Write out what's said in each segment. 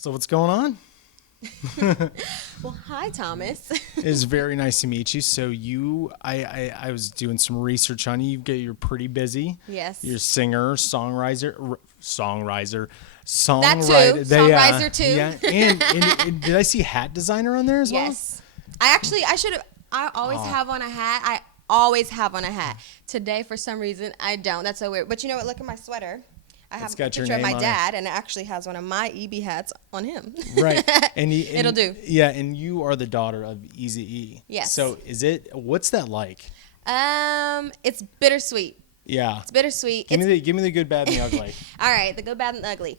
So what's going on? Well, hi, Thomas. It's very nice to meet you. So I was doing some research on you. You're pretty busy. Yes. You're a singer, songwriter. That too. Songwriter too. Yeah. And did I see hat designer on there as well? Yes. I always have on a hat. I always have on a hat. Today, for some reason, I don't. That's so weird. But you know what? Look at my sweater. I have a picture of my dad, and it actually has one of my E.B hats on him. Right. And it'll do. Yeah, and you are the daughter of Eazy-E. Yes. So what's that like? It's bittersweet. Yeah. It's bittersweet. Give me the good, bad, and the ugly. All right, the good, bad, and the ugly.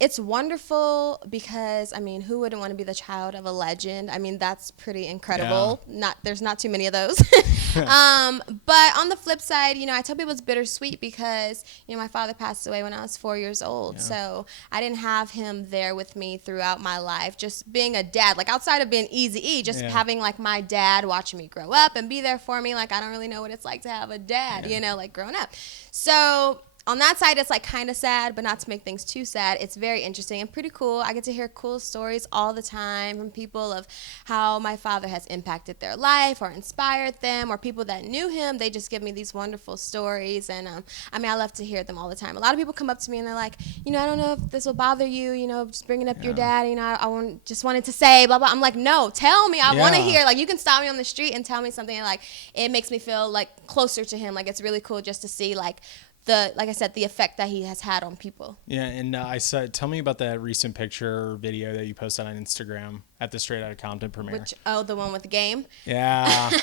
It's wonderful because, I mean, who wouldn't want to be the child of a legend? I mean, that's pretty incredible. Yeah. There's not too many of those. But on the flip side, I tell people it's bittersweet because, my father passed away when I was 4 years old. Yeah. So I didn't have him there with me throughout my life. Just being a dad, like outside of being Eazy-E, just having like my dad watching me grow up and be there for me. Like, I don't really know what it's like to have a dad, like growing up. So on that side, it's like kind of sad, but not to make things too sad. It's very interesting and pretty cool. I get to hear cool stories all the time from people of how my father has impacted their life or inspired them, or people that knew him. They just give me these wonderful stories, and I love to hear them all the time. A lot of people come up to me and they're like, I don't know if this will bother you, just bringing up your dad. Just wanted to say blah blah. I'm like, no, tell me. I want to hear. Like, you can stop me on the street and tell me something, and like it makes me feel like closer to him. Like, it's really cool just to see like I said, the effect that he has had on people. Yeah, and tell me about that recent picture or video that you posted on Instagram at the Straight Outta Compton premiere. The one with the game? Yeah. I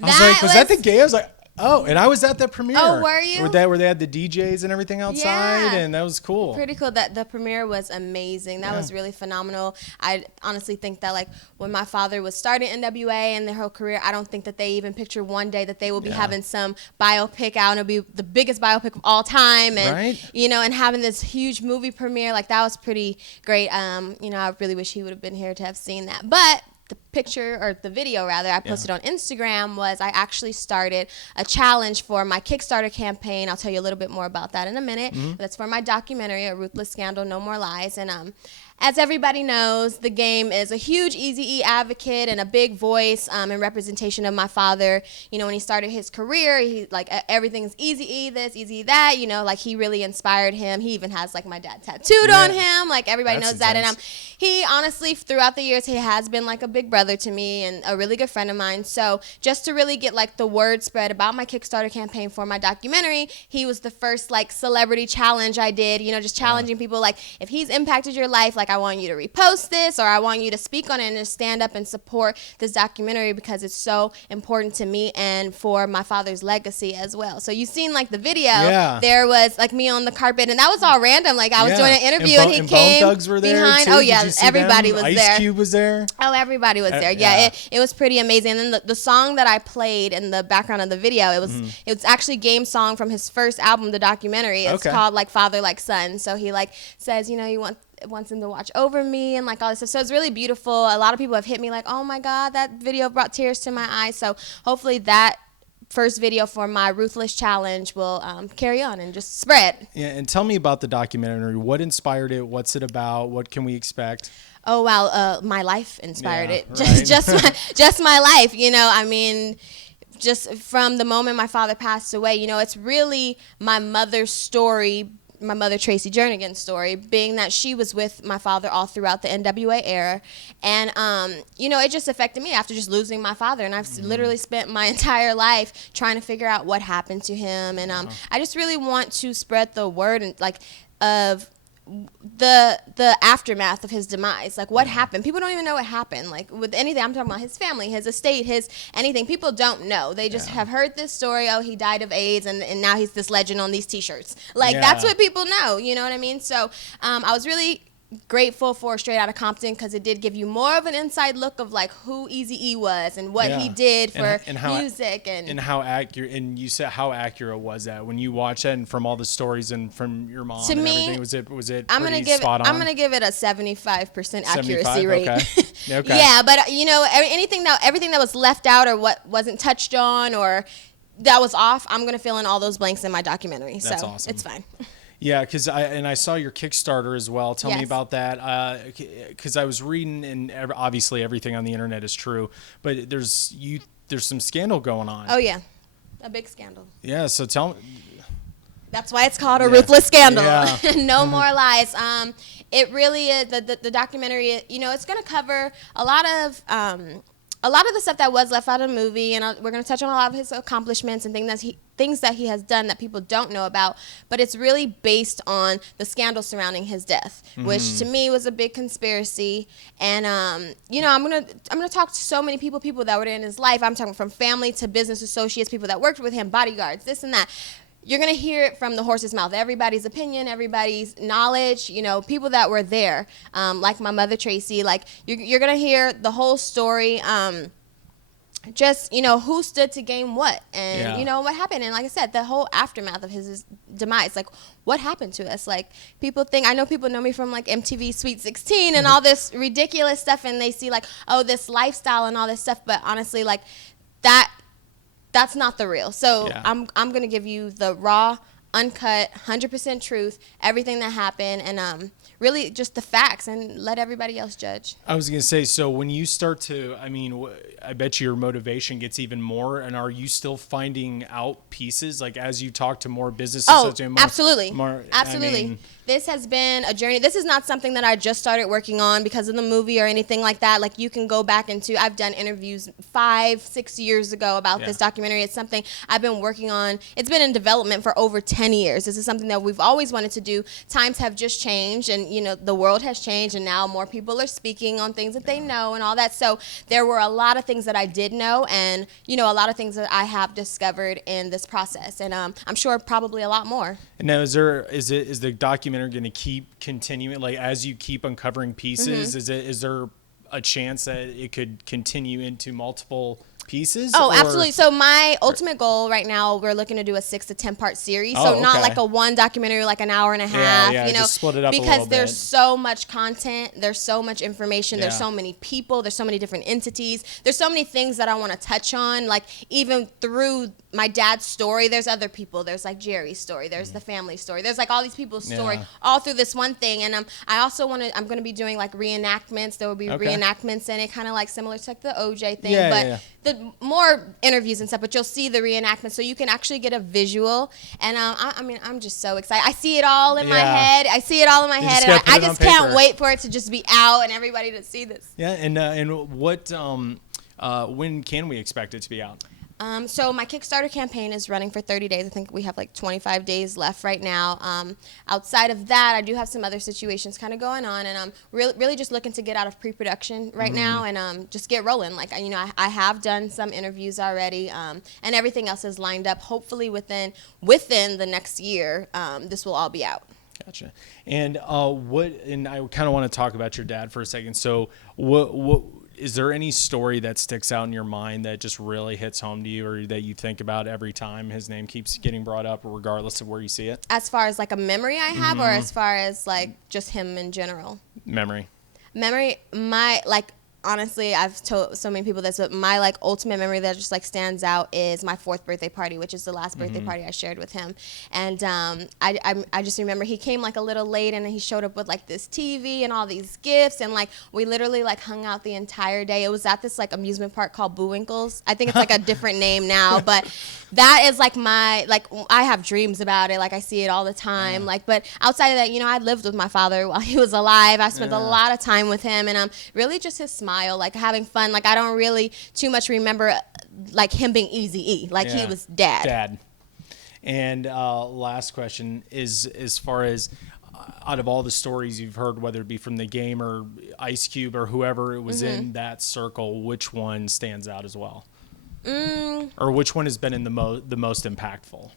was like, was that the game? I was like, oh, and I was at that premiere. Oh, were you? Where they had the DJs and everything outside, and that was cool. Pretty cool. The premiere was amazing. That was really phenomenal. I honestly think that, like, when my father was starting N.W.A and their whole career, I don't think that they even pictured one day that they will be having some biopic out, and it'll be the biggest biopic of all time, and and having this huge movie premiere. Like, that was pretty great. I really wish he would have been here to have seen that, but the picture, or the video rather, I posted on Instagram was I actually started a challenge for my Kickstarter campaign. I'll tell you a little bit more about that in a minute. That's for my documentary, A Ruthless Scandal, No More Lies. And as everybody knows, the game is a huge Eazy-E advocate and a big voice and representation of my father. When he started his career, he like everything's Eazy-E this, Eazy-E that. Like, he really inspired him. He even has like my dad tattooed on him. Like, everybody knows that. And he honestly, throughout the years, he has been like a big brother to me and a really good friend of mine. So just to really get like the word spread about my Kickstarter campaign for my documentary, he was the first like celebrity challenge I did. Just challenging people, like, if he's impacted your life, like, I want you to repost this, or I want you to speak on it and just stand up and support this documentary because it's so important to me and for my father's legacy as well. So you've seen like the video. There was like me on the carpet, and that was all random. Like, I was doing an interview and he came Bone Thugs were there behind. too. Oh yeah, everybody was there. Ice Cube was there. Oh, everybody was there. Yeah, it was pretty amazing. And then the song that I played in the background of the video, it was actually Game's song from his first album, the documentary. It's called like Father Like Son. So he like says, he wants him to watch over me and like all this stuff. So it's really beautiful. A lot of people have hit me like, oh my God, that video brought tears to my eyes. So hopefully that first video for my Ruthless Challenge will carry on and just spread. Yeah, and tell me about the documentary. What inspired it? What's it about? What can we expect? Oh wow, my life inspired it. Right. just my life. Just from the moment my father passed away, it's really my mother's story. My mother, Tracy Jernigan's story, being that she was with my father all throughout the N.W.A era. And, it just affected me after just losing my father. And I've literally spent my entire life trying to figure out what happened to him. And I just really want to spread the word and of the aftermath of his demise. Like, what happened? People don't even know what happened. Like, with anything, I'm talking about his family, his estate, his anything. People don't know. They just have heard this story. Oh, he died of AIDS, and now he's this legend on these T-shirts. Like, that's what people know. You know what I mean? So I was really grateful for Straight Outta Compton because it did give you more of an inside look of like who Eazy-E was and what he did for music and how accurate. And you said how accurate was that when you watch that, and from all the stories and from your mom and everything, was it spot on? I'm gonna give it a 75% accuracy rate. Okay. Yeah, but everything that was left out or what wasn't touched on or that was off, I'm gonna fill in all those blanks in my documentary. That's so awesome. It's fine. Yeah, because I saw your Kickstarter as well. Tell me about that. Because I was reading, and obviously everything on the internet is true, but there's some scandal going on. Oh yeah, a big scandal. Yeah, so tell me. That's why it's called a Ruthless Scandal. Yeah. No more lies. It really is the documentary. You know, it's going to cover a lot of the stuff that was left out of the movie, and we're going to touch on a lot of his accomplishments and things that he has done that people don't know about. But it's really based on the scandal surrounding his death, which to me was a big conspiracy. And you know, I'm gonna talk to so many people that were in his life. I'm talking from family to business associates, people that worked with him, bodyguards, this and that. You're going to hear it from the horse's mouth, everybody's opinion, everybody's knowledge, you know, people that were there, like my mother, Tracy. Like, you're going to hear the whole story, just, you know, who stood to gain what and, you know, what happened. And like I said, the whole aftermath of his demise, like, what happened to us? Like, I know people know me from, like, MTV Sweet 16 and all this ridiculous stuff, and they see, like, oh, this lifestyle and all this stuff. But honestly, like, that's not the real. So I'm going to give you the raw, uncut, 100% truth, everything that happened, and really just the facts, and let everybody else judge. I was going to say, so when you start to, I mean, I bet your motivation gets even more, and are you still finding out pieces, like, as you talk to more businesses? Absolutely. Absolutely. I mean, this has been a journey. This is not something that I just started working on because of the movie or anything like that. Like, you can go back into, I've done interviews 5-6 years ago about this documentary. It's something I've been working on. It's been in development for over 10 years. This is something that we've always wanted to do. Times have just changed, and, you know, the world has changed, and now more people are speaking on things that they know and all that. So there were a lot of things that I did know, and, you know, a lot of things that I have discovered in this process, and I'm sure probably a lot more. And now, is the documentary going to keep continuing, like, as you keep uncovering pieces? Is there a chance that it could continue into multiple pieces? Oh, absolutely. So my ultimate goal right now, we're looking to do a 6 to 10 part series. So not like a one documentary, like an hour and a half, you know, just split it up because there's so much content, there's so much information, there's so many people, there's so many different entities, there's so many things that I want to touch on. Like, even through my dad's story, there's other people. There's like Jerry's story, there's the family story, there's like all these people's story all through this one thing. And I also I'm going to be doing like reenactments. There will be reenactments in it, kind of like similar to like the OJ thing, the more interviews and stuff, but you'll see the reenactment, so you can actually get a visual. And I mean, I'm just so excited. I see it all in my head. I just can't wait for it to just be out and everybody to see this. Yeah, and what when can we expect it to be out? So my Kickstarter campaign is running for 30 days. I think we have like 25 days left right now. Outside of that, I do have some other situations kind of going on, and I'm really just looking to get out of pre-production right now and just get rolling. Like, you know, I have done some interviews already, and everything else is lined up. Hopefully within the next year, this will all be out. Gotcha. And and I kind of want to talk about your dad for a second. So what is there any story that sticks out in your mind that just really hits home to you, or that you think about every time his name keeps getting brought up, regardless of where you see it? As far as like a memory I have, or as far as like just him in general? Memory, honestly, I've told so many people this, but my like ultimate memory that just like stands out is my 4th birthday party, which is the last birthday party I shared with him. And I just remember he came like a little late, and he showed up with like this TV and all these gifts, and like we literally like hung out the entire day. It was at this like amusement park called Bullwinkle's. I think it's like a different name now, but that is like I have dreams about it. Like, I see it all the time. Like, but outside of that, you know, I lived with my father while he was alive. I spent a lot of time with him, and really just his smile, like having fun. Like, I don't really too much remember like him being Eazy-E. Like, he was dad. And last question is, as far as out of all the stories you've heard, whether it be from the game or Ice Cube or whoever it was in that circle, which one stands out as well? Or which one has been in the most impactful?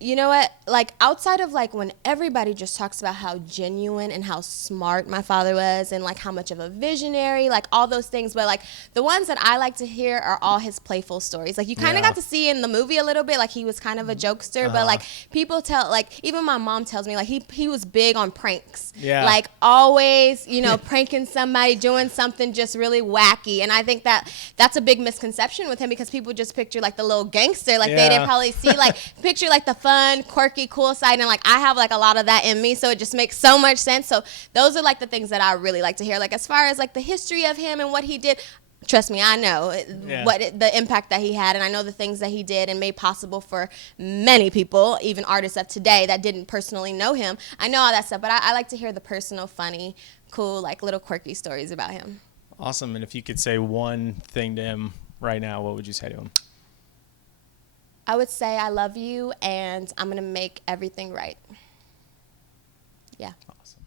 You know what? Like, outside of like when everybody just talks about how genuine and how smart my father was, and like how much of a visionary, like all those things, but like the ones that I like to hear are all his playful stories. Like, you kind of got to see in the movie a little bit, like he was kind of a jokester, but like people tell, like even my mom tells me, like he was big on pranks. Yeah. Like, always, you know, pranking somebody, doing something just really wacky. And I think that's a big misconception with him, because people just picture like the little gangster, like they didn't probably see like picture like the fun fun, quirky, cool side, and like I have like a lot of that in me, so it just makes so much sense. So those are like the things that I really like to hear. Like as far as like the history of him and what he did, trust me, I know the impact that he had, and I know the things that he did and made possible for many people, even artists of today that didn't personally know him. I know all that stuff, but I like to hear the personal, funny, cool, like little quirky stories about him. Awesome. And if you could say one thing to him right now, what would you say to him? I would say I love you, and I'm going to make everything right. Yeah. Awesome.